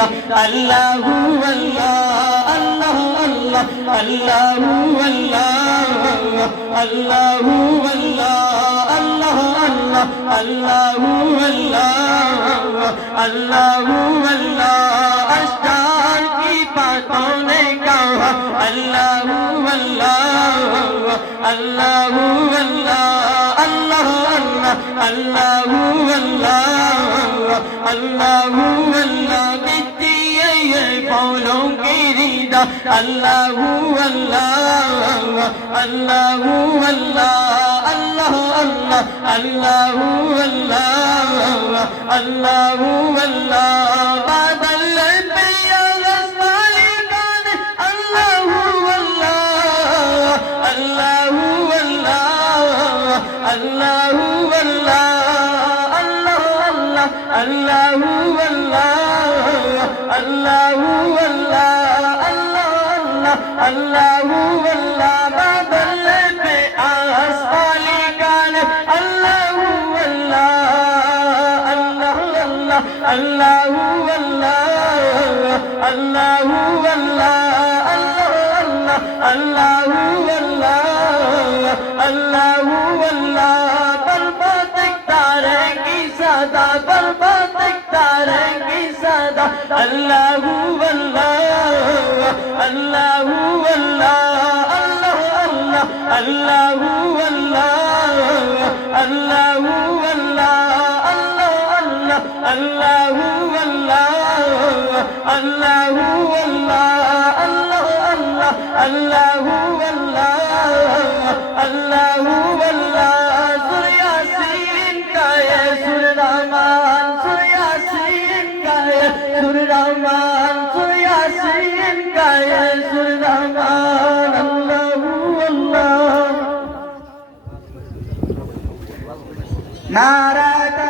الله الله الله الله الله الله الله الله الله الله هو الله الله الله الله الله الله الله الله الله পলঙ্কের আল্লাহু আল্লাহ আল্লাহু আল্লাহ আল্লাহ আল্লাহ আল্লাহু আল্লাহ আল্লাহু আল্লাহ। الله الله আল্লাহ আল্লাহ আল্লাহ আল্লাহ আল্লাহ আল্লাহ বাদল পে আসমানি গান আল্লাহ আল্লাহ আল্লাহ আল্লাহ আল্লাহ আল্লাহ আল্লাহ আল্লাহ আল্লাহ আল্লাহ सदा बर्बाद तारेंगी सदा अल्लाह अल्लाह अल्लाह अल्लाह अल्लाह अल्लाह अल्लाह अल्लाह अल्लाह अल्लाह अल्लाह अल्लाह अल्लाह अल्लाह अल्लाह Narada.